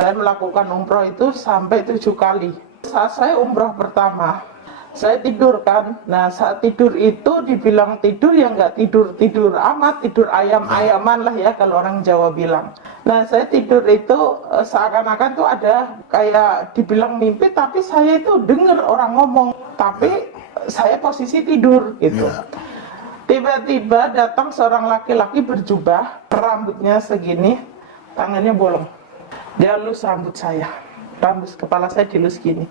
Saya melakukan umroh itu sampai 7 kali. Saat saya umroh pertama, saya tidur kan. Nah, saat tidur itu dibilang tidur ya nggak tidur amat, tidur ayam-ayaman lah ya kalau orang Jawa bilang. Nah, saya tidur itu seakan-akan tuh ada kayak dibilang mimpi, tapi saya itu dengar orang ngomong, tapi saya posisi tidur gitu. Tiba-tiba datang seorang laki-laki berjubah, rambutnya segini, tangannya bolong. Dia lus rambut saya, rambut kepala saya dilus gini.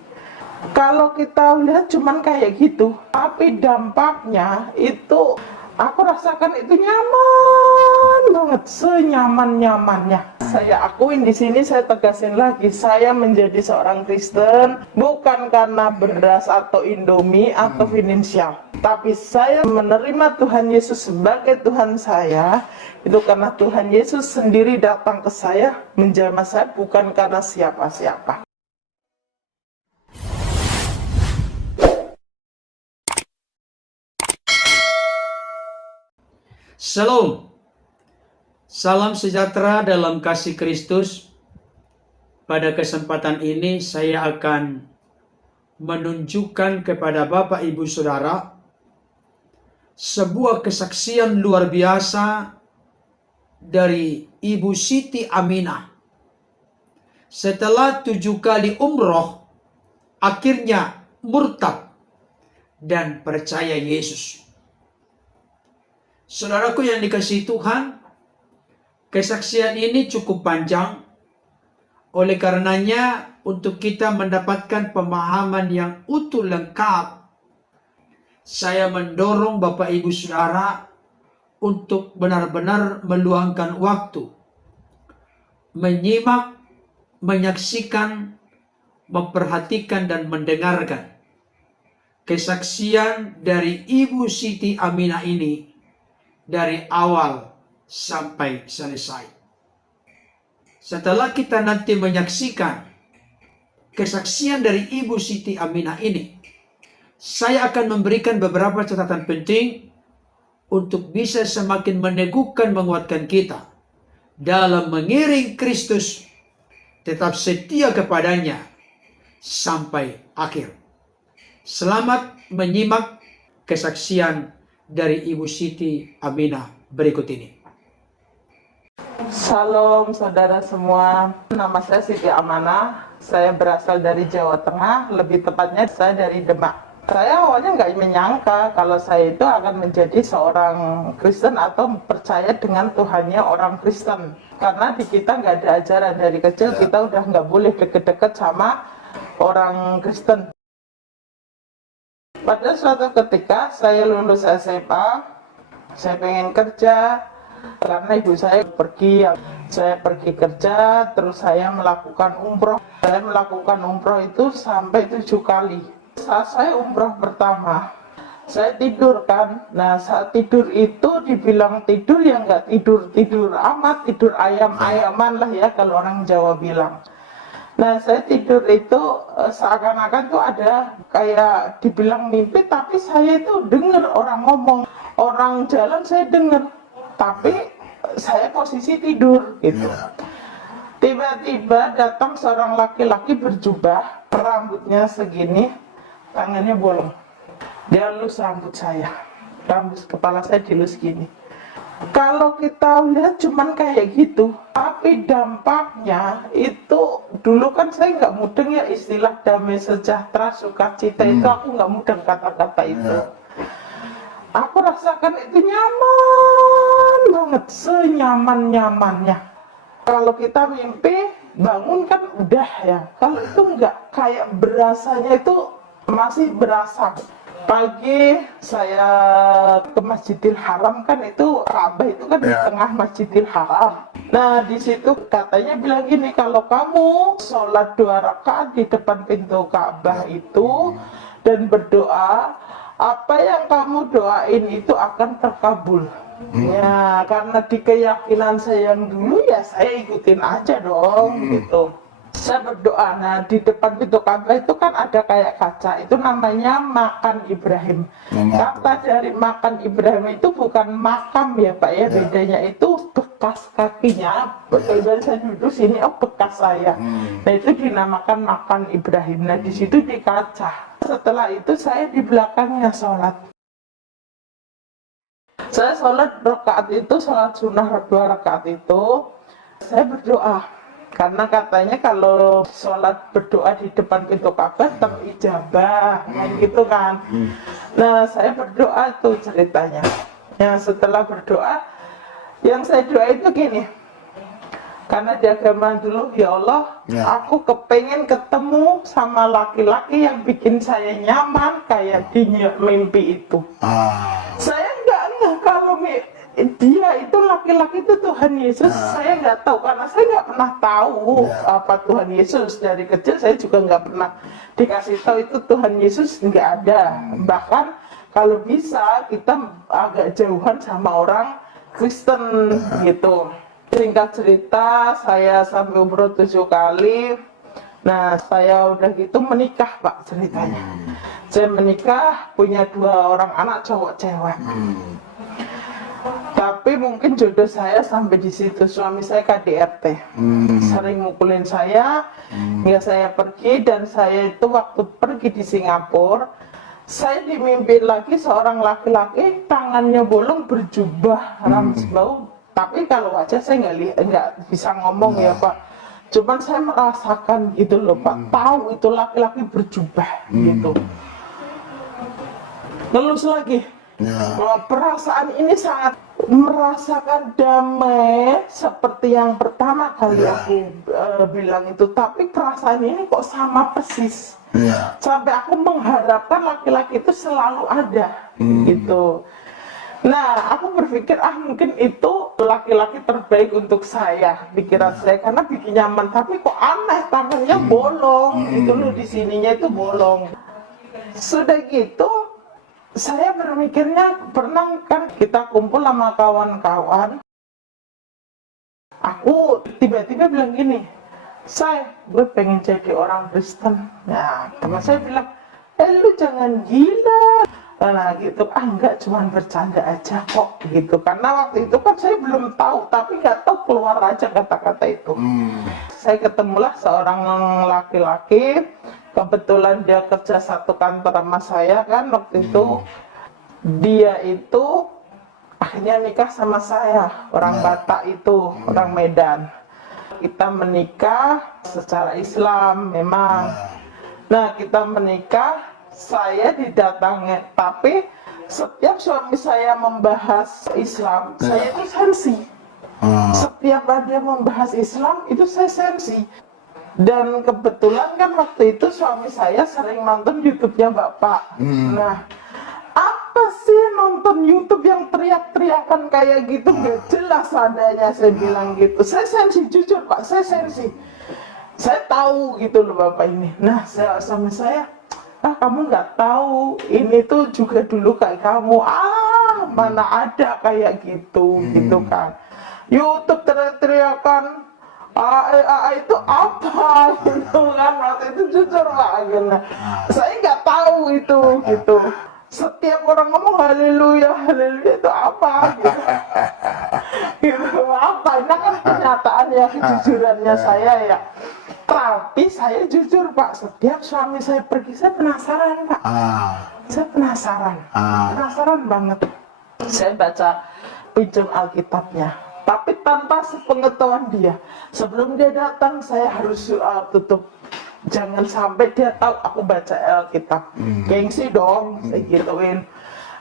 Kalau kita lihat cuman kayak gitu, tapi dampaknya itu aku rasakan itu nyaman banget, senyaman-nyamannya. Saya akuin di sini, saya tegasin lagi, saya menjadi seorang Kristen bukan karena beras atau Indomie atau finansial, tapi saya menerima Tuhan Yesus sebagai Tuhan saya itu karena Tuhan Yesus sendiri datang ke saya, menjamah saya, bukan karena siapa-siapa. Shalom, salam sejahtera dalam kasih Kristus. Pada kesempatan ini saya akan menunjukkan kepada Bapak Ibu Saudara sebuah kesaksian luar biasa dari Ibu Siti Aminah. Setelah 7 kali umroh, akhirnya murtad dan percaya Yesus. Saudaraku yang dikasihi Tuhan, kesaksian ini cukup panjang. Oleh karenanya, untuk kita mendapatkan pemahaman yang utuh lengkap, saya mendorong Bapak Ibu Saudara untuk benar-benar meluangkan waktu, menyimak, menyaksikan, memperhatikan dan mendengarkan kesaksian dari Ibu Siti Aminah ini dari awal sampai selesai. Setelah kita nanti menyaksikan kesaksian dari Ibu Siti Aminah ini, saya akan memberikan beberapa catatan penting untuk bisa semakin meneguhkan, menguatkan kita dalam mengiring Kristus, tetap setia kepadanya sampai akhir. Selamat menyimak kesaksian dari Ibu Siti Aminah berikut ini. Salam saudara semua, nama saya Siti Aminah. Saya berasal dari Jawa Tengah, lebih tepatnya saya dari Demak. Saya awalnya nggak menyangka kalau saya itu akan menjadi seorang Kristen atau percaya dengan Tuhannya orang Kristen. Karena di kita nggak ada ajaran, dari kecil kita udah nggak boleh deket-deket sama orang Kristen. Pada suatu ketika saya lulus SMA, saya pengen kerja karena ibu saya pergi, saya pergi kerja, terus saya melakukan umroh. Saya melakukan umroh itu sampai 7 kali. Saat saya umroh pertama, saya tidur kan. Nah, saat tidur itu dibilang tidur ya nggak tidur amat, tidur ayam-ayaman lah ya kalau orang Jawa bilang. Nah, saya tidur itu seakan-akan tuh ada kayak dibilang mimpi, tapi saya itu dengar orang ngomong, orang jalan saya dengar, tapi saya posisi tidur gitu. Tiba-tiba datang seorang laki-laki berjubah, rambutnya segini, tangannya bolong. Dia lus rambut saya, rambut kepala saya dilus gini. Kalau kita lihat cuman kayak gitu, tapi dampaknya itu dulu kan saya nggak mudeng ya istilah damai sejahtera sukacita itu, aku nggak mudeng kata-kata itu. Aku rasakan itu nyaman banget, senyaman-nyamannya. Kalau kita mimpi bangun kan udah ya, kalau itu nggak, kayak berasanya itu masih berasa. Pagi saya ke Masjidil Haram, kan itu Ka'bah itu kan di tengah Masjidil Haram. Nah, di situ katanya bilang gini, kalau kamu sholat 2 rakaat di depan pintu Ka'bah itu dan berdoa, apa yang kamu doain itu akan terkabul. Ya, karena di keyakinan saya yang dulu ya saya ikutin aja dong gitu. Saya berdoa, nah di depan pintu Ka'bah itu kan ada kayak kaca, itu namanya makam Ibrahim. Kata dari makam Ibrahim itu bukan makam ya Pak ya, bedanya itu bekas kakinya, dan saya duduk sini, oh bekas saya. Nah itu dinamakan makam Ibrahim, nah di situ di kaca. Setelah itu saya di belakangnya sholat. Saya sholat rakaat itu, sholat sunnah 2 rakaat itu, saya berdoa. Karena katanya kalau sholat berdoa di depan pintu Ka'bah terijabah, kan gitu kan. Nah saya berdoa tuh ceritanya. Yang setelah berdoa, yang saya doa itu gini. Karena di agama dulu, ya Allah, aku kepengen ketemu sama laki-laki yang bikin saya nyaman kayak di mimpi itu. Saya nggak kalau dia itu laki-laki itu Tuhan Yesus, saya nggak tahu karena saya nggak pernah tahu apa Tuhan Yesus. Dari kecil saya juga nggak pernah dikasih tahu itu Tuhan Yesus, nggak ada. Bahkan kalau bisa kita agak jauhan sama orang Kristen gitu. Singkat cerita, saya sampai umroh 7 kali. Nah, saya udah gitu menikah Pak ceritanya. Saya menikah, punya 2 orang anak cowok cewek. Tapi mungkin jodoh saya sampai di situ. Suami saya KDRT, sering mukulin saya, hingga saya pergi. Dan saya itu waktu pergi di Singapura, saya dimimpi lagi seorang laki-laki, tangannya bolong, berjubah, rambut bau. Tapi kalau wajah saya nggak bisa ngomong ya Pak. Cuman saya merasakan gitu loh Pak, tahu itu laki-laki berjubah gitu. Terus lagi. Perasaan ini sangat merasakan damai seperti yang pertama kali aku bilang itu, tapi perasaan ini kok sama persis. Sampai aku mengharapkan laki-laki itu selalu ada gitu. Nah, aku berpikir mungkin itu laki-laki terbaik untuk saya, pikiran saya, karena bikin nyaman. Tapi kok aneh, tangannya bolong, itu loh di sininya itu bolong. Sudah gitu, saya berpikirnya pernah kan kita kumpul sama kawan-kawan. Aku tiba-tiba bilang gini, gue pengen jadi orang Kristen. Nah, teman saya bilang, lu jangan gila. Nah gitu, enggak, cuman bercanda aja kok gitu. Karena waktu itu kan saya belum tahu, tapi nggak tahu keluar aja kata-kata itu. Saya ketemulah seorang laki-laki, kebetulan dia kerja satu kantor sama saya kan waktu itu. Dia itu akhirnya nikah sama saya, orang Batak itu, orang Medan. Kita menikah secara Islam memang. Nah kita menikah, saya didatangi, tapi setiap suami saya membahas Islam, saya itu sensi. Setiap dia membahas Islam, itu saya sensi. Dan kebetulan kan waktu itu suami saya sering nonton YouTube-nya Bapak. Nah, apa sih nonton YouTube yang teriak-teriakan kayak gitu? Gak jelas adanya, saya bilang gitu. Saya sensi, jujur Pak, saya sensi. Saya tahu gitu loh Bapak ini. Nah, suami saya, kamu nggak tahu, ini tuh juga dulu kayak kamu. Mana ada kayak gitu, gitu kan. YouTube teriak-teriakan, itu apa, gitu kan. Waktu itu jujur Pak, gitu. Saya nggak tahu itu, gitu. Setiap orang ngomong haleluya, haleluya itu apa, gitu. Gitu, apa, ini kan kenyataan ya, kejujurannya saya ya. Tapi saya jujur Pak, setiap suami saya pergi, saya penasaran Pak. Saya penasaran, penasaran banget. Saya baca, pinjam Alkitabnya, tapi tanpa sepengetahuan dia. Sebelum dia datang, saya harus tutup. Jangan sampai dia tahu aku baca Alkitab. Gengsi dong, saya gituin.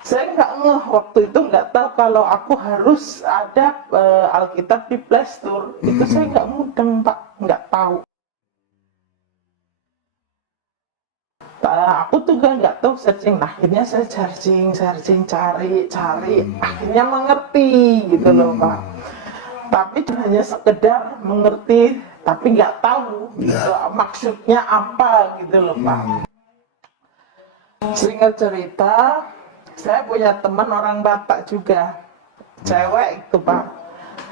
Saya nggak waktu itu nggak tahu kalau aku harus ada Alkitab di Play Store. Itu saya nggak mudeng Pak, nggak tahu. Aku tuh nggak tahu searching, akhirnya saya searching, cari, akhirnya mengerti gitu loh Pak. Tapi hanya sekedar mengerti, tapi nggak tahu gitu, maksudnya apa gitu loh Pak. Singkat cerita, saya punya teman orang Batak juga, cewek itu Pak.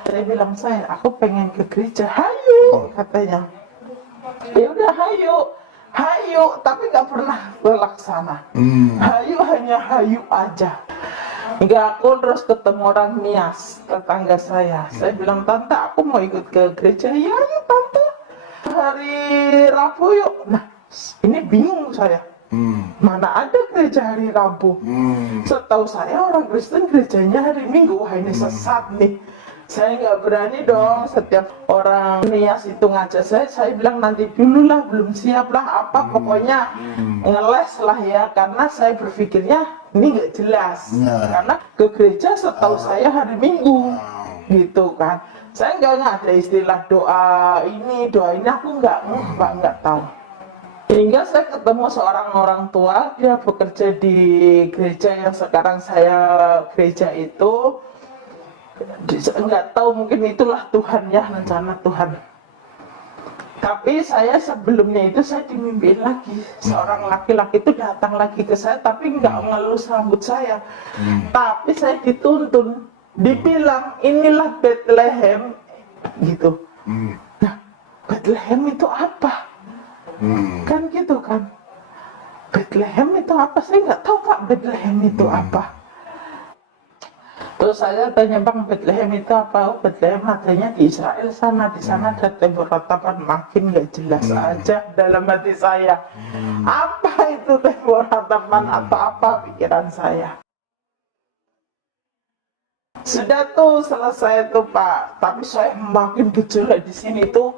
Saya bilang, aku pengen ke gereja. Hayu katanya. Ya udah hayu, tapi nggak pernah terlaksana. Hayu hanya hayu aja. Nggak, aku terus ketemu orang Nias, tetangga saya. Saya bilang, tante aku mau ikut ke gereja. Ya tante, hari Rabu yuk. Nah, ini bingung saya. Mana ada gereja hari Rabu? Setahu saya orang Kristen gerejanya hari Minggu. Wah, ini sesat nih. Saya nggak berani dong setiap orang Nias itu ngajak saya bilang nanti dulu lah, belum siap lah apa, pokoknya ngeles lah ya, karena saya berpikirnya ini nggak jelas, karena ke gereja setahu saya hari Minggu gitu kan. Saya nggak ada istilah doa ini aku nggak tahu. Hingga saya ketemu seorang orang tua, dia bekerja di gereja yang sekarang saya gereja itu. Nggak tahu, mungkin itulah Tuhan ya, rencana Tuhan. Tapi saya sebelumnya itu saya dimimpiin lagi, seorang laki-laki itu datang lagi ke saya, tapi nggak ngelus rambut saya, tapi saya dituntun, dibilang inilah Bethlehem gitu. Nah, Bethlehem itu apa? Kan gitu kan, Bethlehem itu apa? Saya nggak tahu Pak, Bethlehem itu apa. Terus saya tanya, Bang, Bethlehem itu apa? Oh, Bethlehem adanya di Israel sana, di sana ada tembok ratapan. Makin nggak jelas aja dalam hati saya. Apa itu tembok ratapan atau apa pikiran saya? Sudah tuh selesai tuh Pak, tapi saya makin gejolak di sini tuh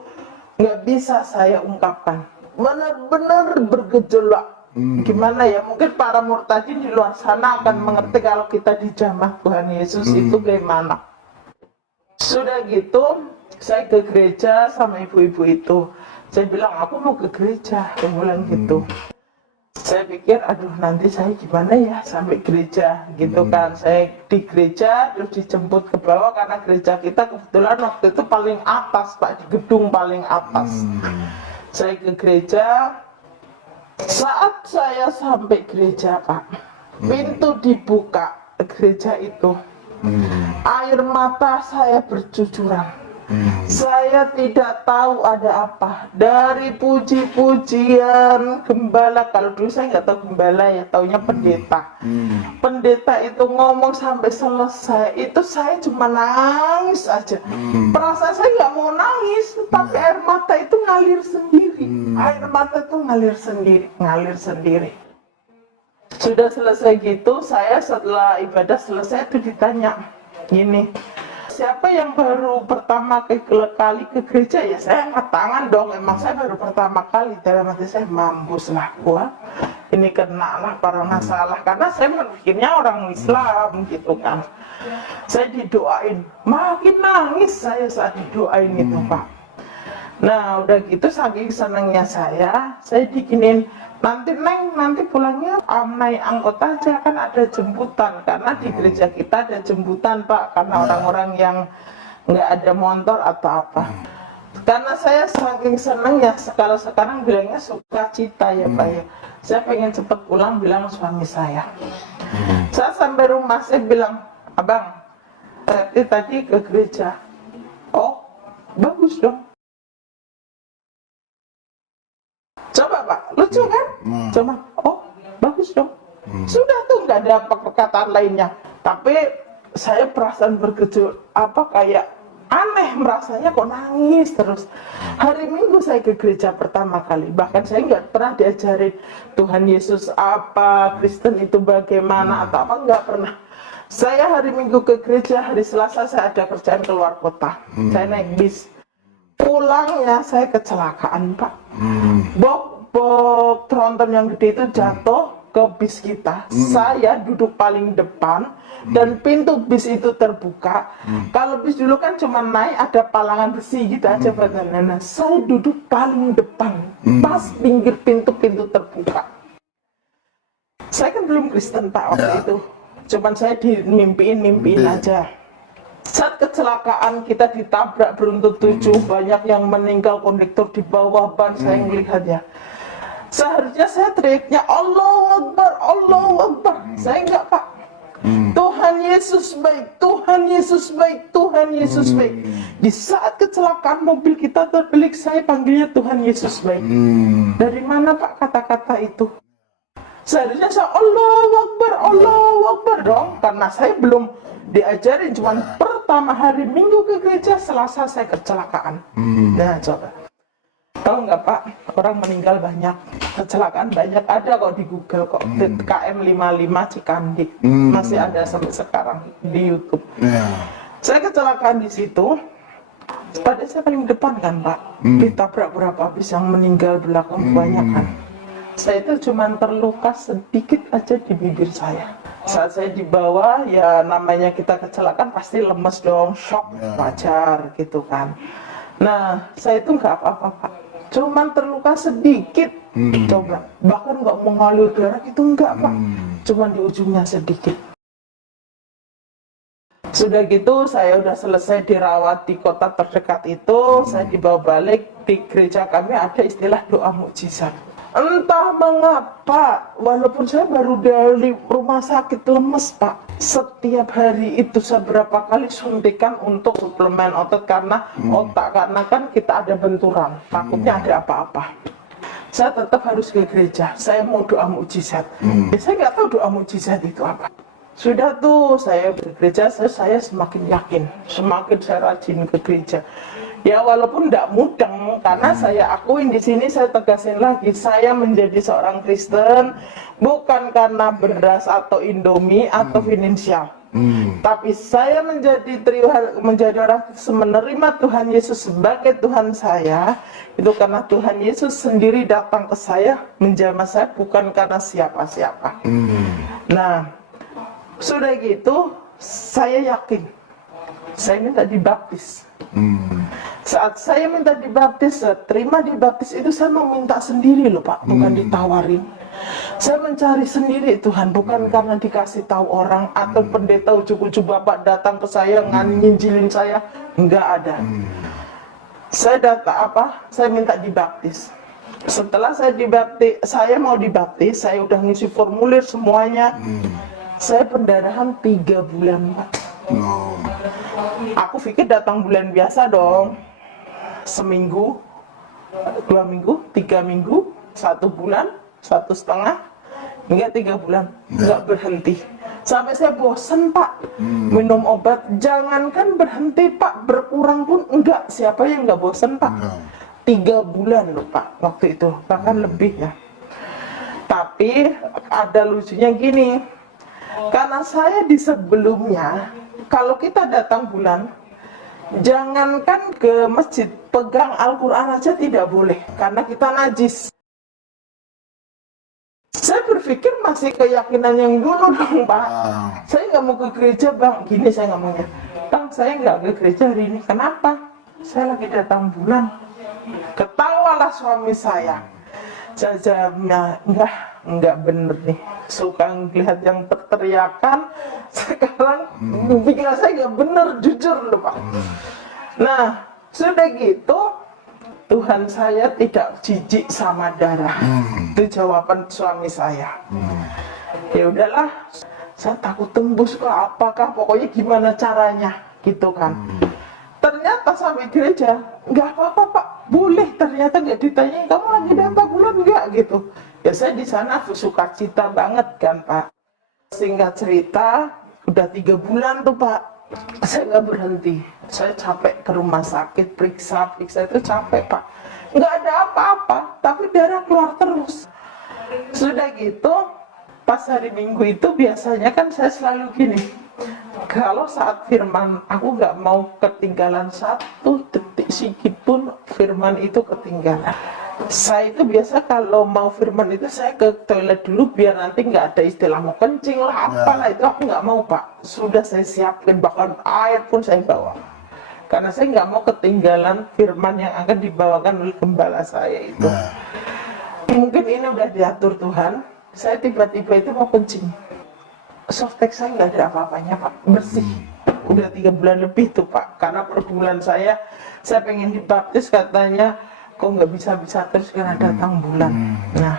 nggak bisa saya ungkapkan. Benar-benar bergejolak. Gimana ya, mungkin para murtadin di luar sana akan mengerti kalau kita dijamah Tuhan Yesus itu gimana. Sudah gitu, saya ke gereja sama ibu-ibu itu. Saya bilang, aku mau ke gereja, saya bilang gitu. Saya pikir, aduh nanti saya gimana ya sampai gereja gitu kan. Saya di gereja, terus dijemput ke bawah karena gereja kita kebetulan waktu itu paling atas Pak, di gedung paling atas. Saya ke gereja. Saat saya sampai gereja Pak, pintu dibuka gereja itu, air mata saya bercucuran. Saya tidak tahu ada apa. Dari puji-pujian gembala, kalau dulu saya nggak tahu gembala ya, taunya pendeta. Pendeta itu ngomong sampai selesai, itu saya cuma nangis aja. Perasaan saya nggak mau nangis, tapi air mata itu ngalir sendiri. Air mata itu ngalir sendiri. Sudah selesai gitu, saya setelah ibadah selesai itu ditanya, gini, siapa yang baru pertama kali ke gereja? Ya saya angkat tangan dong, emang saya baru pertama kali. Dalam hati saya, mampus lah gua, ini kena lah para masalah, karena saya berpikirnya orang Islam gitu kan. Saya didoain, makin nangis saya saat didoain itu Pak. Nah udah gitu saking senengnya saya diginin, nanti Neng, nanti pulangnya naik angkot aja, kan ada jemputan, karena di gereja kita ada jemputan Pak, karena orang-orang yang nggak ada motor atau apa. Karena saya saking seneng ya, kalau sekarang bilangnya sukacita ya Pak ya, saya pengen cepet pulang, bilang suami saya. Saya sampai rumah saya bilang, Abang, tadi ke gereja. Oh bagus dong. Coba Pak, lucu kan? Coba, oh bagus dong. Sudah tuh nggak ada perkataan lainnya. Tapi saya perasaan bergejolak, kayak aneh, merasanya kok nangis terus. Hari Minggu saya ke gereja pertama kali, bahkan saya nggak pernah diajarin Tuhan Yesus apa, Kristen itu bagaimana atau apa, nggak pernah. Saya hari Minggu ke gereja, hari Selasa saya ada kerjaan keluar kota, saya naik bis. Pulangnya saya kecelakaan Pak. Bob tronton yang gede itu jatuh ke bis kita. Saya duduk paling depan dan pintu bis itu terbuka. Kalau bis dulu kan cuma naik ada palangan besi gitu aja badannya. Nah, saya duduk paling depan, pas pinggir pintu terbuka. Saya kan belum Kristen Pak waktu itu. Cuman saya dimimpiin aja. Saat kecelakaan kita ditabrak beruntun 7, banyak yang meninggal, kondektor di bawah ban, saya melihat ya. Seharusnya saya teriaknya Allahu Akbar, Allahu Akbar. Saya enggak Pak, Tuhan Yesus baik, Tuhan Yesus baik, Tuhan Yesus baik. Di saat kecelakaan mobil kita terbelik, saya panggilnya Tuhan Yesus baik. Dari mana Pak kata-kata itu? Seharusnya saya Allahu Akbar dong, karena saya belum diajarin, cuman pertama hari Minggu ke gereja, Selasa saya kecelakaan. Nah coba, tahu nggak Pak, orang meninggal banyak, kecelakaan banyak, ada kok di Google kok, KM 55 Cikandi, masih ada sampai sekarang di YouTube. Saya kecelakaan di situ, pada saya paling depan kan Pak, ditabrak berapa bis yang meninggal belakang banyak kan. Saya itu cuma terluka sedikit aja di bibir saya. Saat saya dibawa, ya namanya kita kecelakaan pasti lemes dong, shock, wajar gitu kan. Nah, saya itu nggak apa-apa Pak, cuman terluka sedikit, coba, bahkan nggak mengalir darah itu enggak Pak, cuman di ujungnya sedikit. Sudah gitu, saya udah selesai dirawat di kota terdekat itu, saya dibawa balik. Di gereja kami ada istilah doa mukjizat. Entah mengapa, walaupun saya baru dari rumah sakit lemes Pak, setiap hari itu saya berapa kali suntikan untuk suplemen otot karena otak, karena kan kita ada benturan, takutnya ada apa-apa. Saya tetap harus ke gereja, saya mau doa mukjizat. Saya nggak tahu doa mukjizat itu apa. Sudah tuh saya ke gereja, saya semakin yakin, semakin saya rajin ke gereja. Ya walaupun tidak mudeng, karena saya akuin di sini, saya tegasin lagi, saya menjadi seorang Kristen bukan karena beras atau Indomie atau finansial, tapi saya menjadi orang Kristen, menerima Tuhan Yesus sebagai Tuhan saya itu karena Tuhan Yesus sendiri datang ke saya, menjamah saya, bukan karena siapa-siapa. Nah, sudah gitu, saya yakin, saya minta dibaptis. Saat saya minta dibaptis, terima dibaptis itu saya mau minta sendiri loh Pak, bukan ditawarin. Saya mencari sendiri Tuhan, bukan karena dikasih tahu orang atau pendeta ujuk-ujuk Bapak datang ke saya nginjilin saya, enggak ada. Saya saya minta dibaptis. Setelah saya dibaptis, saya mau dibaptis, saya udah ngisi formulir semuanya. Saya pendarahan 3 bulan Pak. Aku pikir datang bulan biasa dong, seminggu, 2 minggu, 3 minggu, 1 bulan, 1,5, hingga 3 bulan, nggak berhenti. Sampai saya bosan Pak, minum obat, jangankan berhenti Pak, berkurang pun enggak. Siapa yang nggak bosan Pak? 3 bulan loh Pak, waktu itu, bahkan lebih ya. Tapi ada lucunya gini, karena saya di sebelumnya, kalau kita datang bulan, jangankan ke masjid, pegang Al-Quran aja tidak boleh, karena kita najis. Saya berpikir masih keyakinan yang dulu dong Pak. Saya nggak mau ke gereja Bang, gini saya ngomongnya, Bang saya nggak ke gereja hari ini, kenapa? Saya lagi datang bulan. Ketawalah suami saya. Jajamnya, enggak bener nih, suka ngelihat yang teriakan. Sekarang pikiran saya nggak bener, jujur loh Pak. Nah sudah gitu, Tuhan saya tidak jijik sama darah. Itu jawaban suami saya. Ya udahlah, saya takut tembus ke apakah, pokoknya gimana caranya gitu kan. Ternyata sampai gereja, nggak apa-apa Pak, boleh. Ternyata nggak ditanyain, kamu lagi datang bulan nggak gitu. Ya saya di sana sukacita banget kan Pak. Singkat cerita, udah 3 bulan tuh Pak, saya nggak berhenti. Saya capek ke rumah sakit, periksa itu capek Pak. Nggak ada apa-apa, tapi darah keluar terus. Sudah gitu, pas hari Minggu itu biasanya kan saya selalu gini, kalau saat firman, aku nggak mau ketinggalan 1 detik sedikit pun firman itu ketinggalan. Saya itu biasa kalau mau firman itu saya ke toilet dulu biar nanti nggak ada istilah mau kencing lah apalah, itu aku nggak mau Pak. Sudah saya siapkan, bahkan air pun saya bawa, karena saya nggak mau ketinggalan firman yang akan dibawakan oleh gembala saya itu. Mungkin ini udah diatur Tuhan, saya tiba-tiba itu mau kencing, softtek saya nggak ada apa-apanya Pak, bersih. Udah 3 bulan lebih tuh Pak, karena per bulan saya pengen dibaptis, katanya kok nggak bisa terus karena datang bulan. Nah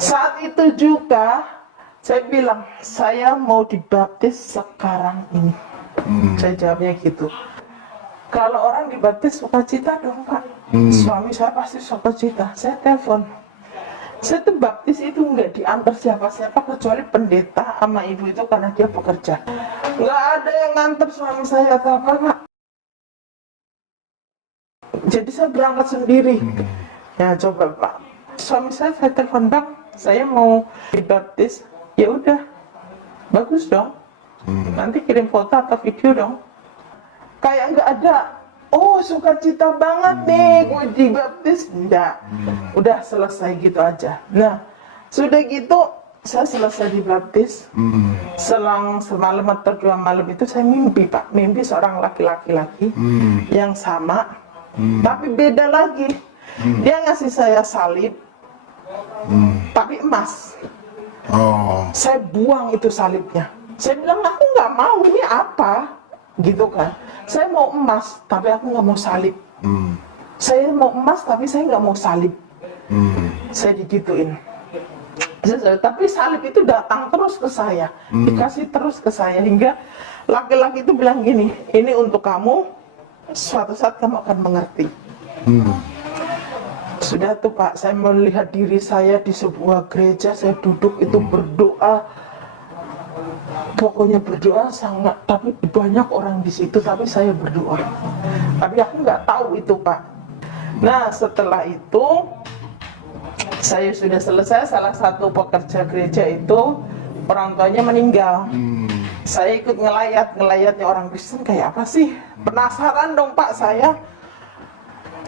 saat itu juga Saya bilang, saya mau dibaptis sekarang ini. Saya jawabnya gitu. Kalau orang dibaptis sukacita dong Pak. Suami saya pasti sukacita. Saya telepon. Saya tuh baptis itu nggak diantar siapa-siapa kecuali pendeta sama ibu itu karena dia bekerja. Nggak ada yang nganter suami saya atau apa Pak. Jadi saya berangkat sendiri. Ya coba Pak. Suami saya telepon, Bang, saya mau dibaptis. Ya udah, bagus dong. Nanti kirim foto atau video dong. Kayak nggak ada. Oh sukacita banget nih, gue dibaptis. Enggak, udah selesai gitu aja. Nah, sudah gitu saya selesai dibaptis. Selang semalam atau 2 malam itu saya mimpi Pak. Mimpi seorang laki-laki yang sama, tapi beda lagi. Dia ngasih saya salib, tapi emas. Saya buang itu salibnya. Saya bilang, aku nggak mau, ini apa? Gitu kan. Saya mau emas, tapi aku nggak mau salib. Saya mau emas, tapi saya nggak mau salib. Saya digituin. Tapi salib itu datang terus ke saya, dikasih terus ke saya, hingga laki-laki itu bilang gini, ini untuk kamu, suatu saat kamu akan mengerti. Sudah tuh Pak, saya melihat diri saya di sebuah gereja, saya duduk itu berdoa. Pokoknya berdoa sangat, tapi banyak orang di situ, tapi saya berdoa. Tapi aku nggak tahu itu Pak. Nah setelah itu saya sudah selesai. Salah satu pekerja gereja itu orang tuanya meninggal. Saya ikut ngelayatnya orang Kristen kayak apa sih? Penasaran dong Pak saya.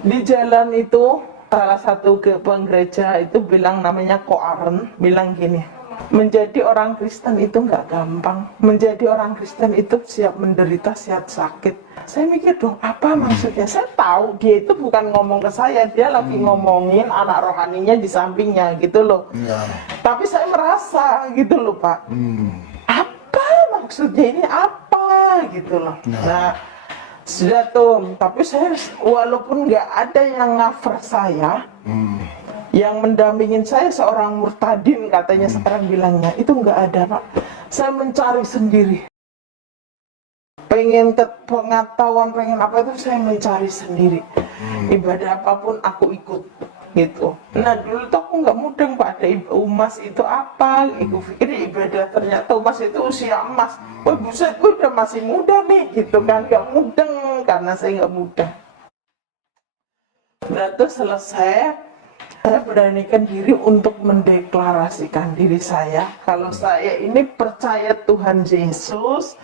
Di jalan itu salah satu penggereja itu bilang, namanya Ko Aren, bilang gini, menjadi orang Kristen itu nggak gampang. Menjadi orang Kristen itu siap menderita, siap sakit. Saya mikir dong, apa maksudnya? Saya tahu dia itu bukan ngomong ke saya, dia lagi ngomongin anak rohaninya di sampingnya gitu loh. Tapi saya merasa gitu loh Pak. Apa maksudnya ini apa gitu loh. Nah sudah tuh, tapi saya walaupun nggak ada yang cover saya, yang mendampingin saya seorang murtadin katanya sekarang bilangnya, itu nggak ada Pak. Saya mencari sendiri. Pengen pengetahuan, pengen apa itu saya mencari sendiri. Ibadah apapun aku ikut gitu. Nah dulu tuh aku nggak mudeng Pak, ada umas itu apa? Aku pikir ibadah, ternyata umas itu usia emas. Wah buset, gue udah masih muda nih gitu kan, nggak mudeng karena saya nggak muda. Nah terus selesai, saya beranikan diri untuk mendeklarasikan diri saya kalau saya ini percaya Tuhan Yesus,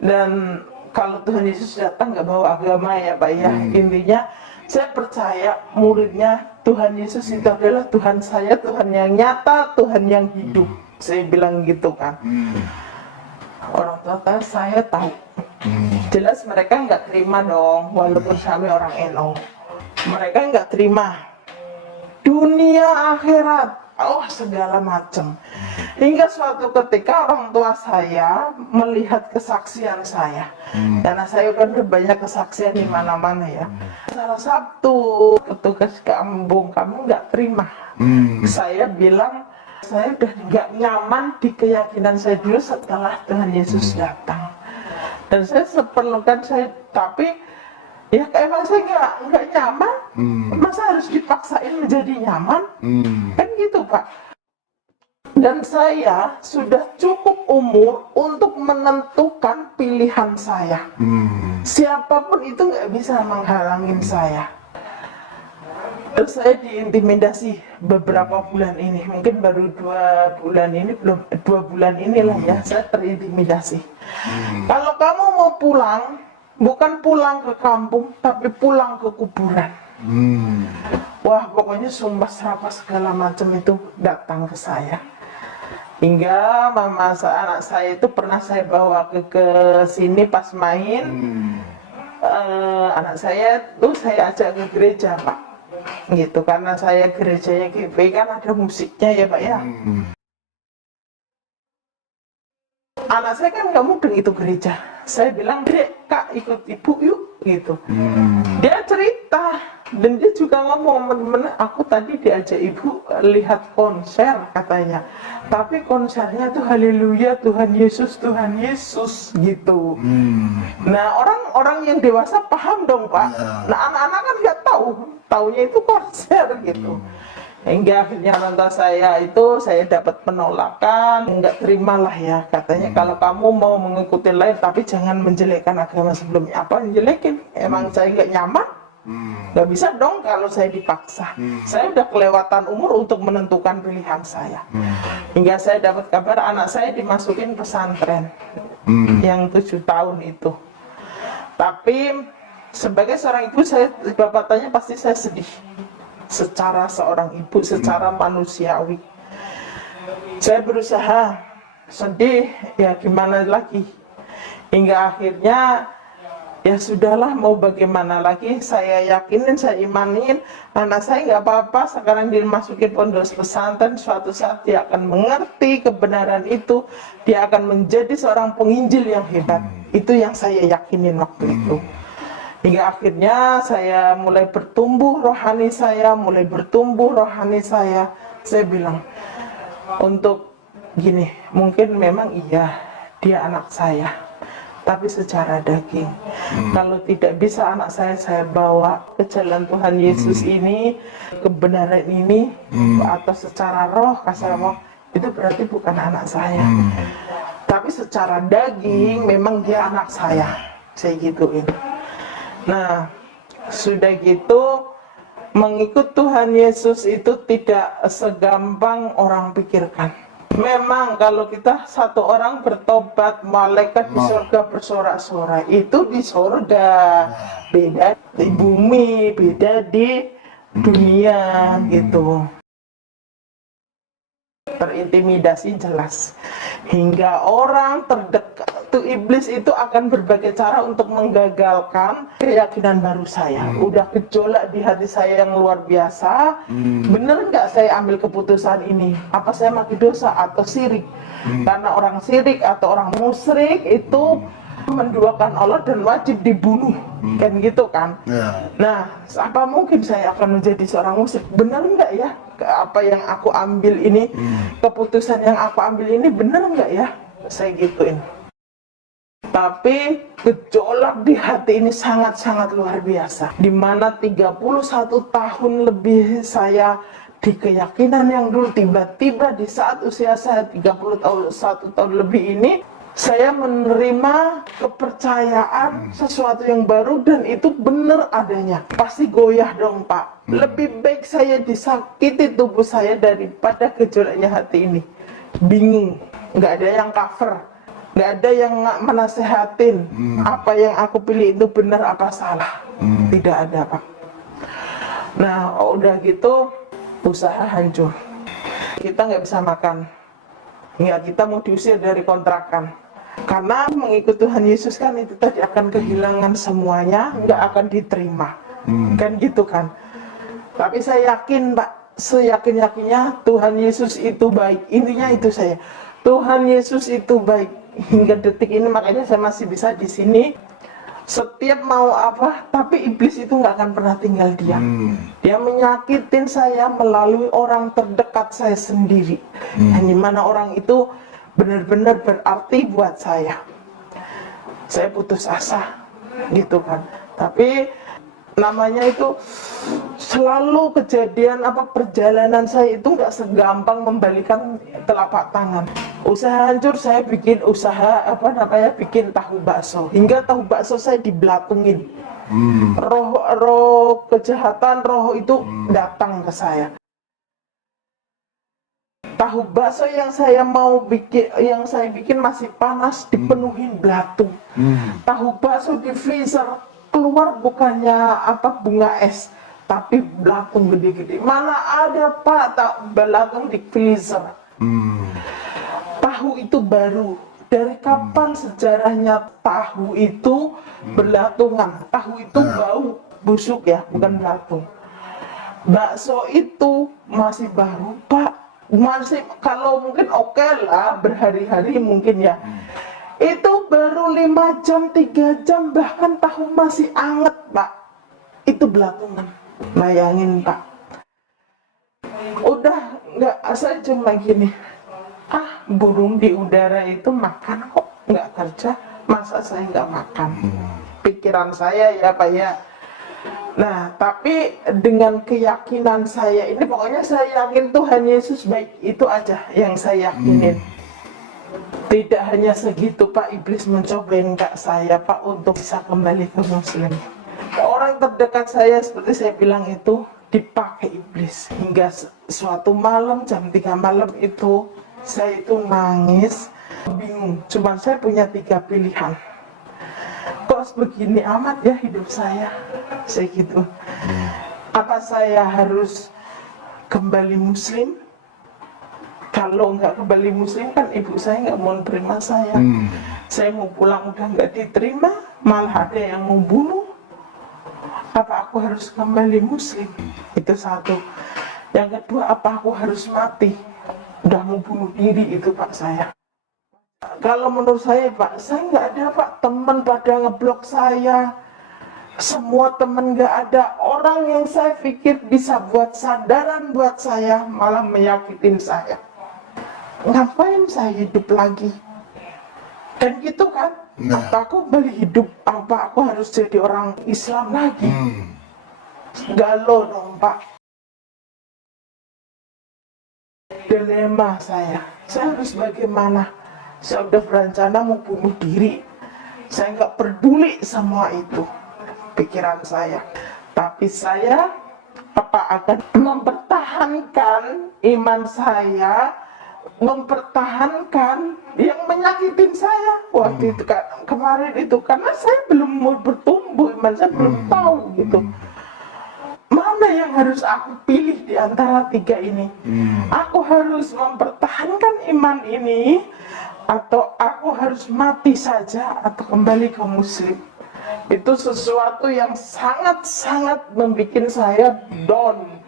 dan kalau Tuhan Yesus datang nggak bawa agama ya Pak ya. Intinya saya percaya muridnya Tuhan Yesus itu adalah Tuhan saya, Tuhan yang nyata, Tuhan yang hidup. Saya bilang gitu kan. Orang tua saya tahu. Jelas mereka nggak terima dong, walaupun kami orang NU. Mereka nggak terima. Dunia akhirat, oh segala macam. Hingga suatu ketika orang tua saya melihat kesaksian saya, karena saya kan banyak kesaksian di mana-mana ya. Salah satu petugas kampung kamu nggak terima. Saya bilang saya udah nggak nyaman di keyakinan saya dulu setelah Tuhan Yesus datang. Dan saya seperlukan saya, tapi ya emang saya nggak nyaman, masa harus dipaksain menjadi nyaman, kan gitu Pak. Dan saya sudah cukup umur untuk menentukan pilihan saya. Siapapun itu nggak bisa menghalangin saya. Terus saya diintimidasi beberapa bulan ini, mungkin baru 2 bulan ini, belum 2 bulan inilah ya, saya terintimidasi. Kalau kamu mau pulang, bukan pulang ke kampung, tapi pulang ke kuburan. Wah, pokoknya sumpah serapah segala macam itu datang ke saya. Hingga mama anak saya itu pernah saya bawa ke sini pas main. Anak saya tuh saya ajak ke gereja Pak. Gitu, karena saya gerejanya GB kan ada musiknya ya Pak ya. Anak saya kan nggak mudeng itu gereja. Saya bilang, Dek, Kak ikut ibu yuk gitu. Dia cerita, Dan dia juga ngomong, temen-temen, aku tadi diajak ibu lihat konser katanya. Tapi konsernya tuh haleluya, Tuhan Yesus gitu. Nah, orang yang dewasa paham dong, Pak. Nah, anak-anak kan nggak tahu, taunya itu konser gitu. Hingga akhirnya lantas saya dapat penolakan, nggak terimalah ya. Katanya kalau kamu mau mengikuti lain, tapi jangan menjelekkan agama sebelumnya. Apa menjelekin? Emang saya nggak nyaman? Nggak bisa dong kalau saya dipaksa. Saya udah kelewatan umur untuk menentukan pilihan saya. Hingga saya dapat kabar anak saya dimasukin pesantren yang 7 tahun itu. Tapi sebagai seorang ibu, bapak tanya pasti saya sedih. Secara seorang ibu, secara manusiawi, saya berusaha sedih, ya gimana lagi. Hingga akhirnya ya sudahlah, mau bagaimana lagi. Saya yakinin, saya imanin anak saya nggak apa-apa. Sekarang dia masukin pondok pesantren, suatu saat dia akan mengerti kebenaran itu. Dia akan menjadi seorang penginjil yang hebat. Itu yang saya yakinin waktu itu. Hingga akhirnya saya mulai bertumbuh rohani saya. Saya bilang, untuk gini, mungkin memang iya dia anak saya, tapi secara daging. Kalau tidak bisa anak saya bawa ke jalan Tuhan Yesus ini, kebenaran ini, atau secara roh, kasar roh, itu berarti bukan anak saya. Tapi secara daging memang dia anak saya gituin. Nah, sudah gitu, mengikut Tuhan Yesus itu tidak segampang orang pikirkan. Memang kalau kita satu orang bertobat, malaikat di surga bersorak-sorai. Itu di surga, beda di bumi, beda di dunia gitu. Terintimidasi jelas. Hingga orang terdekat tuh iblis itu akan berbagai cara untuk menggagalkan keyakinan baru saya. Udah gejolak di hati saya yang luar biasa. Bener nggak saya ambil keputusan ini? Apa saya mati dosa atau syirik? Karena orang syirik atau orang musyrik itu menduakan Allah dan wajib dibunuh, kan gitu kan? Nah, apa mungkin saya akan menjadi seorang musyrik? Benar nggak ya? Apa yang aku ambil ini, keputusan yang aku ambil ini benar nggak ya? Saya gituin. Tapi gejolak di hati ini sangat-sangat luar biasa. Dimana 31 tahun lebih saya di keyakinan yang dulu, tiba-tiba di saat usia saya 31 tahun lebih ini, saya menerima kepercayaan sesuatu yang baru dan itu benar adanya. Pasti goyah dong, Pak. Lebih baik saya disakiti tubuh saya daripada gejolaknya hati ini. Bingung, nggak ada yang cover, nggak ada yang menasehatin. Apa yang aku pilih itu benar apa salah. Tidak ada, Pak. Nah, udah gitu usaha hancur. Kita nggak bisa makan. Nggak, kita mau diusir dari kontrakan. Karena mengikut Tuhan Yesus kan itu tadi akan kehilangan semuanya, nggak akan diterima. Kan gitu kan. Tapi saya yakin, Pak, seyakin-yakinnya Tuhan Yesus itu baik. Intinya itu saya. Tuhan Yesus itu baik. Hingga detik ini makanya saya masih bisa di sini. Setiap mau apa, tapi iblis itu nggak akan pernah tinggal diam. Dia menyakitin saya melalui orang terdekat saya sendiri. Dan dimana orang itu benar-benar berarti buat saya. Saya putus asa, gitu kan. Tapi namanya itu selalu kejadian perjalanan saya itu nggak segampang membalikan telapak tangan. Usaha hancur, saya bikin usaha bikin tahu bakso. Hingga tahu bakso saya dibelakungin. Roh kejahatan, roh itu datang ke saya. Tahu bakso yang saya bikin masih panas, dipenuhin belatung. Tahu bakso di freezer, keluar bukannya bunga es, tapi belatung gede-gede. Mana ada, Pak, belatung di freezer. Tahu itu baru. Dari kapan sejarahnya tahu itu belatungan? Tahu itu bau, busuk ya, bukan belatung. Bakso itu masih baru, Pak. Masih, kalau mungkin oke lah, berhari-hari mungkin ya. Itu baru 5 jam, 3 jam, bahkan tahu masih anget, Pak. Itu belatungan. Bayangin Pak, udah nggak, saya cuma gini, burung di udara itu makan kok, nggak kerja, masa saya nggak makan? Pikiran saya ya Pak ya. Nah, tapi dengan keyakinan saya ini, pokoknya saya yakin Tuhan Yesus baik, itu aja yang saya yakinin. Tidak hanya segitu Pak, iblis mencobain Kak saya Pak untuk bisa kembali ke Muslim. Orang terdekat saya seperti saya bilang itu dipakai iblis. Hingga suatu malam jam 3 malam itu saya itu nangis, bingung. Cuman saya punya 3 pilihan. Kok begini amat ya hidup saya gitu. Apa saya harus kembali Muslim? Kalau nggak kembali Muslim kan ibu saya nggak mau terima saya. Saya mau pulang udah nggak diterima, malah ada yang mau bunuh. Apa aku harus kembali Muslim? Itu satu. Yang kedua, apa aku harus mati? Udah mau bunuh diri itu Pak saya. Kalau menurut saya Pak, saya nggak ada Pak, teman pada ngeblok saya. Semua teman nggak ada. Orang yang saya pikir bisa buat sandaran buat saya malah meyakitin saya. Ngapain saya hidup lagi? Dan gitu kan, apa aku kembali hidup? Apa aku harus jadi orang Islam lagi? Galau dong Pak. Dilema saya harus bagaimana? Saya udah berencana mau bunuh diri. Saya nggak peduli semua itu pikiran saya. Tapi saya akan mempertahankan iman saya, mempertahankan yang menyakitin saya waktu itu kemarin itu, karena saya belum mau bertumbuh, iman saya belum tahu gitu. Mana yang harus aku pilih di antara 3 ini? Aku harus mempertahankan iman ini, atau aku harus mati saja, atau kembali ke Muslim? Itu sesuatu yang sangat-sangat membuat saya down.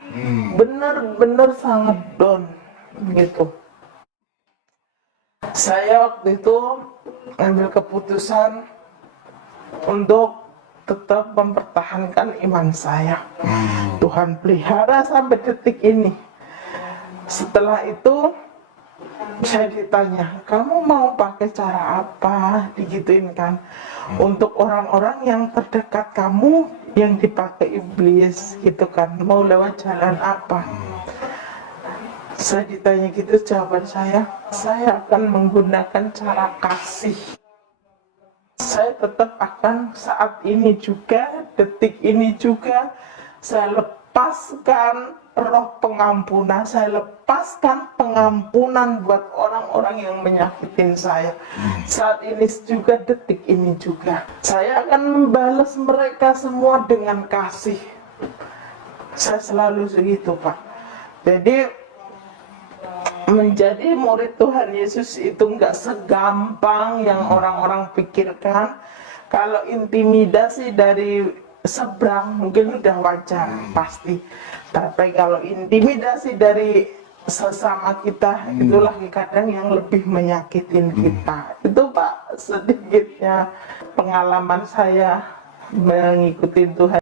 Benar-benar sangat down gitu. Saya waktu itu ambil keputusan untuk tetap mempertahankan iman saya. Tuhan pelihara sampai detik ini. Setelah itu saya ditanya, kamu mau pakai cara apa? Digituin kan. Untuk orang-orang yang terdekat kamu yang dipakai iblis gitu kan, mau lewat jalan apa? Saya ditanya gitu, jawaban saya akan menggunakan cara kasih. Saya tetap akan saat ini juga, detik ini juga, saya lepaskan roh pengampunan, saya lepaskan pengampunan buat orang-orang yang menyakitin saya. Saat ini juga, detik ini juga, saya akan membalas mereka semua dengan kasih. Saya selalu segitu Pak. Jadi menjadi murid Tuhan Yesus itu nggak segampang yang orang-orang pikirkan. Kalau intimidasi dari seberang mungkin udah wajar pasti, tapi kalau intimidasi dari sesama kita itulah kadang yang lebih menyakitin kita. Itu Pak sedikitnya pengalaman saya mengikuti Tuhan.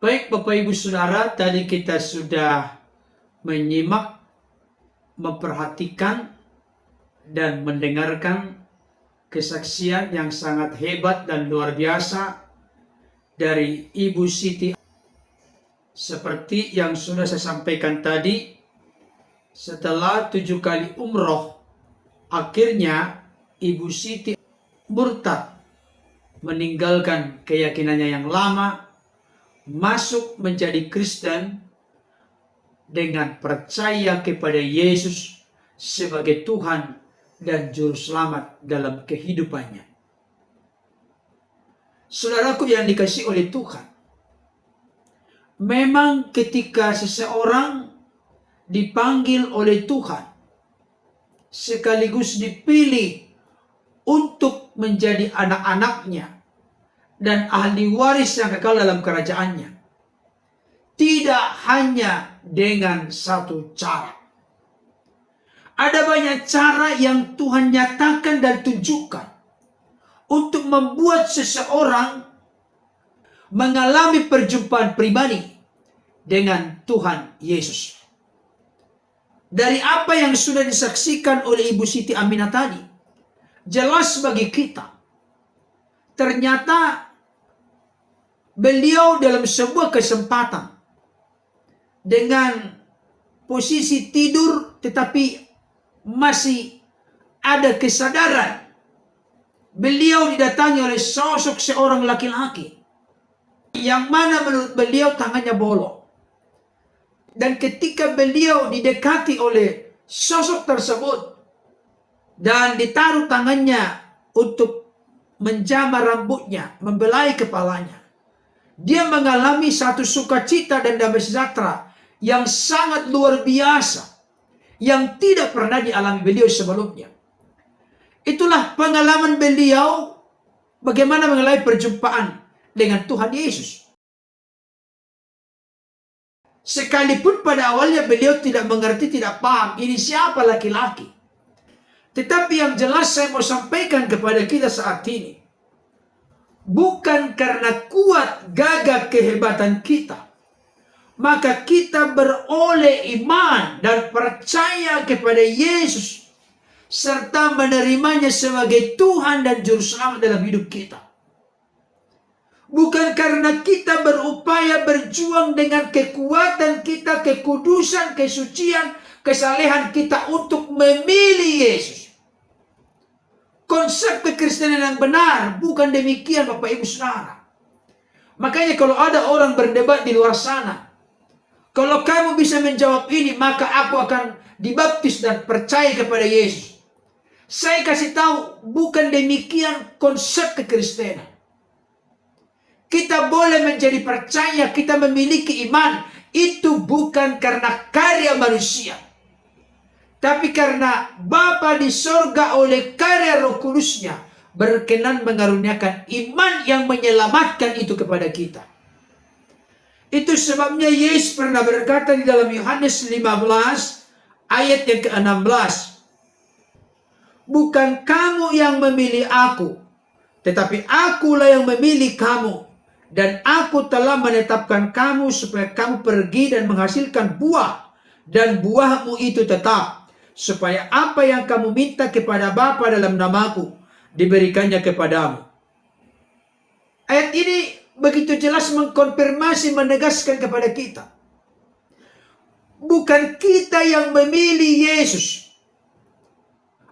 Baik Bapak Ibu Saudara, tadi kita sudah menyimak, memperhatikan, dan mendengarkan kesaksian yang sangat hebat dan luar biasa dari Ibu Siti. Seperti yang sudah saya sampaikan tadi, setelah 7 kali umroh, akhirnya Ibu Siti murtad, meninggalkan keyakinannya yang lama, masuk menjadi Kristen dengan percaya kepada Yesus sebagai Tuhan dan Juru Selamat dalam kehidupannya. Saudaraku yang dikasihi oleh Tuhan, memang ketika seseorang dipanggil oleh Tuhan, sekaligus dipilih untuk menjadi anak-anaknya dan ahli waris yang kekal dalam kerajaannya, tidak hanya dengan satu cara. Ada banyak cara yang Tuhan nyatakan dan tunjukkan untuk membuat seseorang mengalami perjumpaan pribadi dengan Tuhan Yesus. Dari apa yang sudah disaksikan oleh Ibu Siti Aminah tadi, jelas bagi kita, ternyata beliau dalam sebuah kesempatan dengan posisi tidur tetapi masih ada kesadaran. Beliau didatangi oleh sosok seorang laki-laki yang mana menurut beliau tangannya bolong. Dan ketika beliau didekati oleh sosok tersebut dan ditaruh tangannya untuk menjamah rambutnya, membelai kepalanya, dia mengalami satu sukacita dan damai sejahtera yang sangat luar biasa, yang tidak pernah dialami beliau sebelumnya. Itulah pengalaman beliau bagaimana mengalami perjumpaan dengan Tuhan Yesus. Sekalipun pada awalnya beliau tidak mengerti, tidak paham ini siapa laki-laki. Tetapi yang jelas saya mau sampaikan kepada kita saat ini, bukan karena kuat gagah kehebatan kita, maka kita beroleh iman dan percaya kepada Yesus, serta menerimanya sebagai Tuhan dan Juru Selamat dalam hidup kita. Bukan karena kita berupaya berjuang dengan kekuatan kita, kekudusan, kesucian, kesalehan kita untuk memilih Yesus. Konsep kekristenan yang benar bukan demikian, Bapak Ibu Saudara. Makanya kalau ada orang berdebat di luar sana, kalau kamu bisa menjawab ini, maka aku akan dibaptis dan percaya kepada Yesus. Saya kasih tahu, bukan demikian konsep kekristenan. Kita boleh menjadi percaya, kita memiliki iman, itu bukan karena karya manusia, tapi karena Bapa di sorga oleh karya Roh Kudusnya berkenan mengaruniakan iman yang menyelamatkan itu kepada kita. Itu sebabnya Yesus pernah berkata di dalam Yohanes 15 ayat yang ke-16, bukan kamu yang memilih aku, tetapi akulah yang memilih kamu. Dan aku telah menetapkan kamu supaya kamu pergi dan menghasilkan buah, dan buahmu itu tetap, supaya apa yang kamu minta kepada Bapa dalam namaku, diberikannya kepadamu. Ayat ini begitu jelas mengkonfirmasi, menegaskan kepada kita, bukan kita yang memilih Yesus.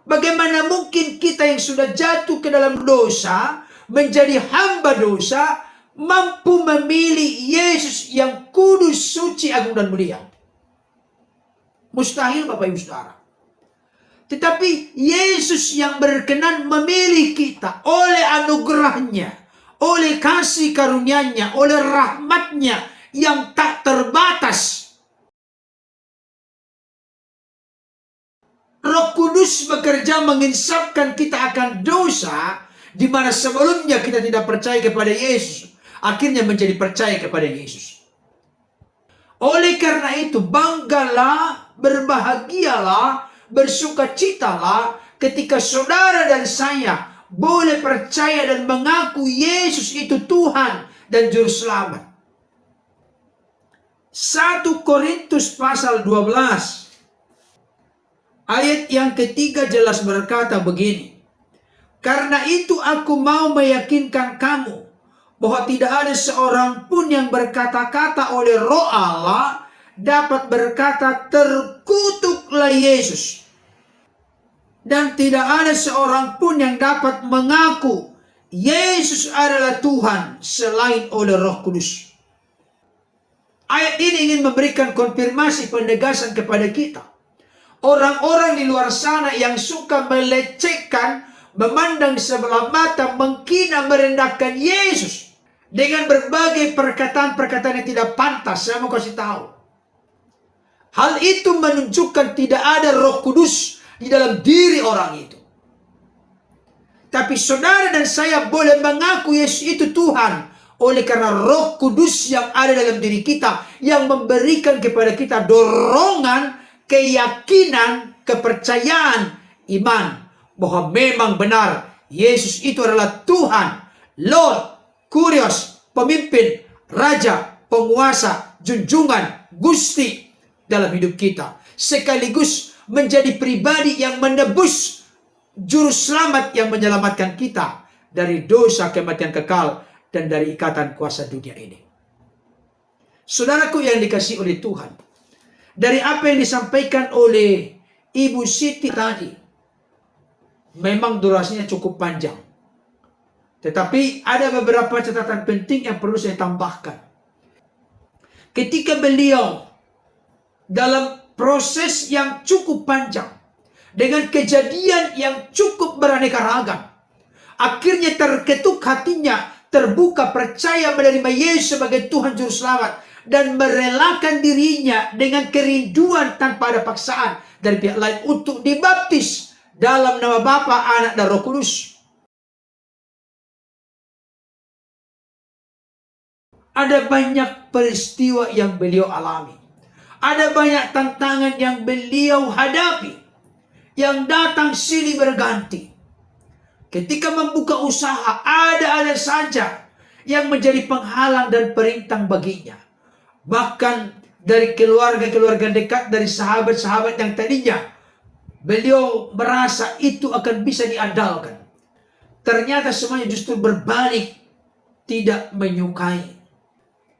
Bagaimana mungkin kita yang sudah jatuh ke dalam dosa, menjadi hamba dosa, mampu memilih Yesus yang kudus, suci, agung, dan mulia? Mustahil, Bapak Ibu Saudara. Tetapi Yesus yang berkenan memilih kita oleh anugerahnya, oleh kasih karunia-Nya, oleh rahmat-Nya yang tak terbatas. Roh Kudus bekerja menginsapkan kita akan dosa, di mana sebelumnya kita tidak percaya kepada Yesus, akhirnya menjadi percaya kepada Yesus. Oleh karena itu, banggalah, berbahagialah, bersukacitalah ketika saudara dan saya boleh percaya dan mengaku Yesus itu Tuhan dan Juru Selamat. 1 Korintus pasal 12 ayat yang ketiga jelas berkata begini, karena itu aku mau meyakinkan kamu bahwa tidak ada seorang pun yang berkata-kata oleh Roh Allah dapat berkata terkutuklah Yesus. Dan tidak ada seorang pun yang dapat mengaku Yesus adalah Tuhan selain oleh Roh Kudus. Ayat ini ingin memberikan konfirmasi, penegasan kepada kita. Orang-orang di luar sana yang suka melecehkan, memandang sebelah mata, menghina, merendahkan Yesus dengan berbagai perkataan-perkataan yang tidak pantas. Saya mau kasih tahu, hal itu menunjukkan tidak ada Roh Kudus di dalam diri orang itu. Tapi saudara dan saya boleh mengaku Yesus itu Tuhan oleh karena Roh Kudus yang ada dalam diri kita, yang memberikan kepada kita dorongan, keyakinan, kepercayaan, iman bahwa memang benar Yesus itu adalah Tuhan, Lord, Kurios, pemimpin, raja, penguasa, junjungan, gusti dalam hidup kita. Sekaligus menjadi pribadi yang menebus juru selamat yang menyelamatkan kita dari dosa, kematian kekal, dan dari ikatan kuasa dunia ini. Saudaraku yang dikasihi oleh Tuhan, dari apa yang disampaikan oleh Ibu Siti tadi, memang durasinya cukup panjang. Tetapi ada beberapa catatan penting yang perlu saya tambahkan. Ketika beliau dalam proses yang cukup panjang, dengan kejadian yang cukup beraneka ragam, akhirnya terketuk hatinya, terbuka, percaya menerima Yesus sebagai Tuhan Juru Selamat, dan merelakan dirinya dengan kerinduan tanpa ada paksaan dari pihak lain untuk dibaptis dalam nama Bapa, Anak, dan Roh Kudus. Ada banyak peristiwa yang beliau alami. Ada banyak tantangan yang beliau hadapi, yang datang silih berganti. Ketika membuka usaha, ada saja yang menjadi penghalang dan perintang baginya. Bahkan dari keluarga-keluarga dekat, dari sahabat-sahabat yang tadinya beliau merasa itu akan bisa diandalkan, ternyata semuanya justru berbalik, tidak menyukai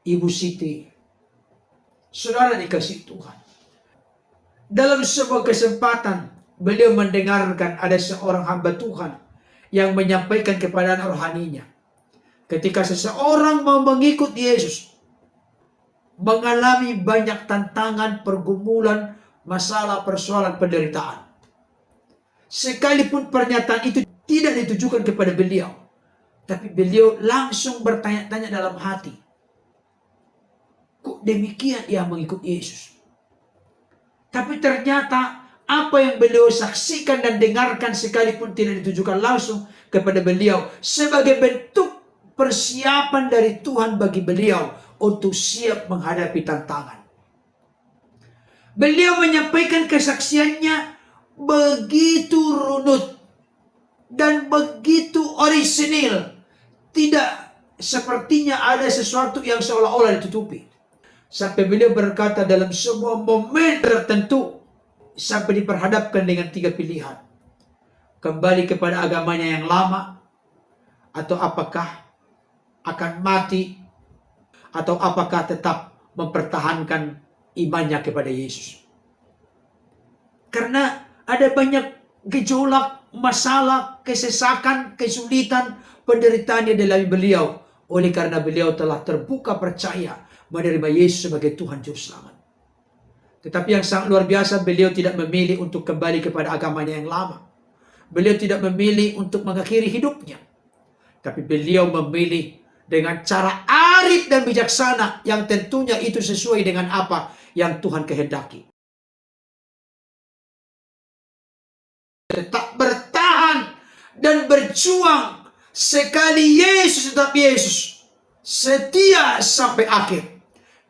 Ibu Siti. Saudara dikasih Tuhan, dalam sebuah kesempatan beliau mendengarkan ada seorang hamba Tuhan yang menyampaikan kepada rohaninya, ketika seseorang mau mengikut Yesus, mengalami banyak tantangan, pergumulan, masalah, persoalan, penderitaan. Sekalipun pernyataan itu tidak ditujukan kepada beliau, tapi beliau langsung bertanya-tanya dalam hati, kok demikian ia mengikut Yesus? Tapi ternyata apa yang beliau saksikan dan dengarkan, sekalipun tidak ditujukan langsung kepada beliau, sebagai bentuk persiapan dari Tuhan bagi beliau untuk siap menghadapi tantangan. Beliau menyampaikan kesaksiannya begitu runut dan begitu orisinil. Tidak sepertinya ada sesuatu yang seolah-olah ditutupi. Sampai beliau berkata dalam sebuah momen tertentu, sampai diperhadapkan dengan 3 pilihan. Kembali kepada agamanya yang lama, atau apakah akan mati, atau apakah tetap mempertahankan imannya kepada Yesus. Karena ada banyak gejolak, masalah, kesesakan, kesulitan, penderitaan yang dialami beliau. Oleh karena beliau telah terbuka percaya menerima Yesus sebagai Tuhan Juru Selamat. Tetapi yang sangat luar biasa, beliau tidak memilih untuk kembali kepada agamanya yang lama. Beliau tidak memilih untuk mengakhiri hidupnya. Tapi beliau memilih dengan cara arif dan bijaksana, yang tentunya itu sesuai dengan apa yang Tuhan kehendaki. Tetap bertahan dan berjuang. Sekali Yesus tetap Yesus, setia sampai akhir.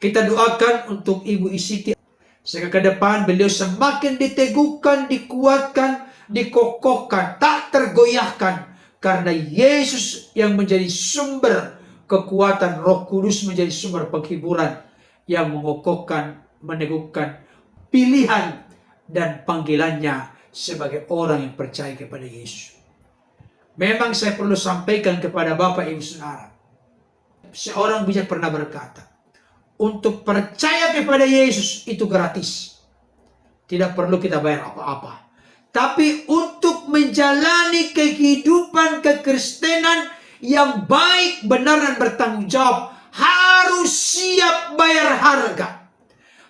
Kita doakan untuk Ibu Siti, sehingga ke depan beliau semakin diteguhkan, dikuatkan, dikokohkan, tak tergoyahkan. Karena Yesus yang menjadi sumber kekuatan, Roh Kudus menjadi sumber penghiburan yang mengokohkan, meneguhkan pilihan dan panggilannya sebagai orang yang percaya kepada Yesus. Memang saya perlu sampaikan kepada Bapak Ibu Saudara, seorang bijak pernah berkata, untuk percaya kepada Yesus itu gratis. Tidak perlu kita bayar apa-apa. Tapi untuk menjalani kehidupan kekristenan yang baik, benar, dan bertanggung jawab, harus siap bayar harga.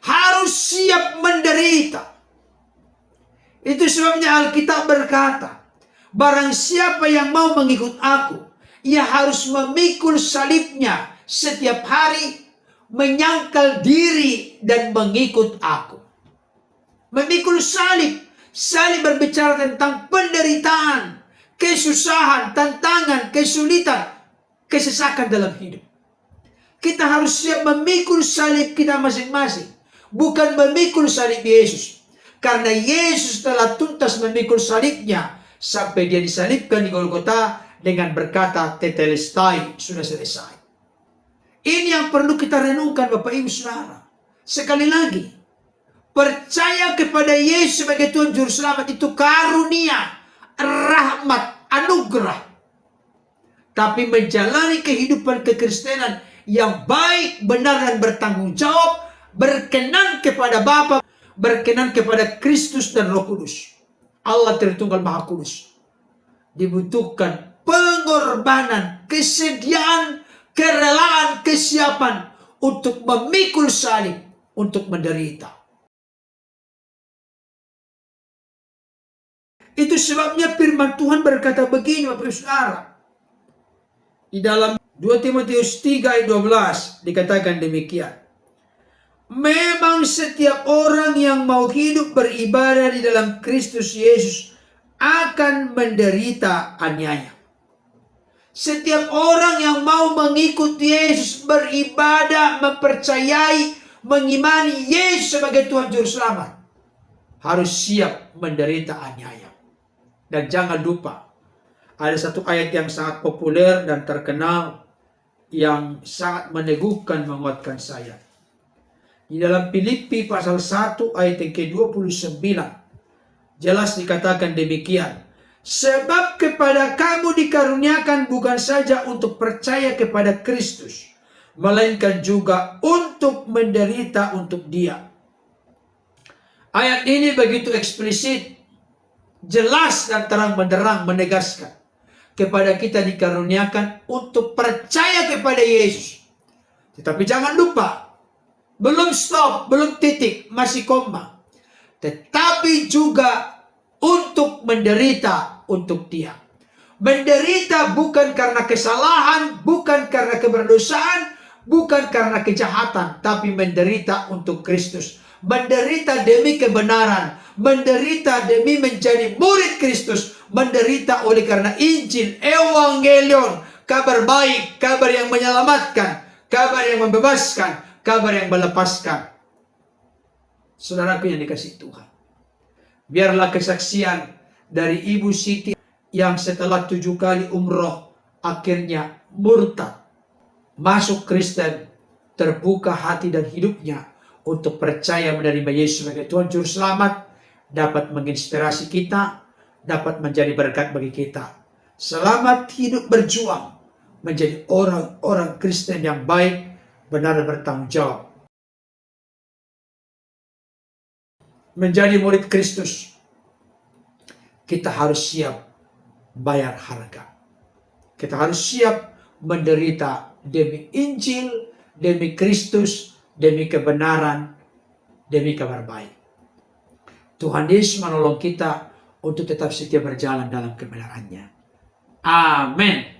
Harus siap menderita. Itu sebabnya Alkitab berkata, barang siapa yang mau mengikut aku, ia harus memikul salibnya setiap hari, menyangkal diri dan mengikut aku. Memikul salib. Salib berbicara tentang penderitaan, kesusahan, tantangan, kesulitan, kesesakan dalam hidup. Kita harus siap memikul salib kita masing-masing, bukan memikul salib Yesus. Karena Yesus telah tuntas memikul salibnya sampai dia disalibkan di Golgota dengan berkata, tetelestai, sudah selesai. Ini yang perlu kita renungkan Bapak Ibu Saudara. Sekali lagi, percaya kepada Yesus sebagai Tuhan Juru Selamat itu karunia, rahmat, anugerah. Tapi menjalani kehidupan kekristenan yang baik, benar, dan bertanggung jawab, berkenan kepada Bapa, berkenan kepada Kristus dan Roh Kudus, Allah Tritunggal Maha Kudus, dibutuhkan pengorbanan, kesediaan, kerelaan, kesiapan untuk memikul salib, untuk menderita. Itu sebabnya firman Tuhan berkata begini Bapak Ibu Saudara. Di dalam 2 Timotius 3 ayat 12 dikatakan demikian. Memang setiap orang yang mau hidup beribadah di dalam Kristus Yesus akan menderita aniaya. Setiap orang yang mau mengikuti Yesus, beribadah, mempercayai, mengimani Yesus sebagai Tuhan Juru Selamat, harus siap menderita aniaya. Dan jangan lupa, ada satu ayat yang sangat populer dan terkenal yang sangat meneguhkan, menguatkan saya. Di dalam Filipi pasal 1 ayat yang ke-29 jelas dikatakan demikian. Sebab kepada kamu dikaruniakan bukan saja untuk percaya kepada Kristus, melainkan juga untuk menderita untuk Dia. Ayat ini begitu eksplisit, jelas dan terang benderang menegaskan kepada kita dikaruniakan untuk percaya kepada Yesus. Tetapi jangan lupa, belum stop, belum titik, masih koma. Tetapi juga untuk menderita untuk Dia. Menderita bukan karena kesalahan, bukan karena keberdosaan, bukan karena kejahatan, tapi menderita untuk Kristus. Menderita demi kebenaran, menderita demi menjadi murid Kristus, menderita oleh karena Injil, Evangelion, kabar baik, kabar yang menyelamatkan, kabar yang membebaskan, kabar yang melepaskan. Saudaraku yang dikasihi Tuhan, biarlah kesaksian dari Ibu Siti yang setelah 7 kali umroh akhirnya murtad, masuk Kristen, terbuka hati dan hidupnya untuk percaya menerima Yesus sebagai Tuhan Juru Selamat, dapat menginspirasi kita, dapat menjadi berkat bagi kita. Selamat hidup berjuang menjadi orang-orang Kristen yang baik, benar dan bertanggung jawab. Menjadi murid Kristus, kita harus siap bayar harga. Kita harus siap menderita demi Injil, demi Kristus, demi kebenaran, demi kabar baik. Tuhan Yesus menolong kita untuk tetap setia berjalan dalam kebenarannya. Amin.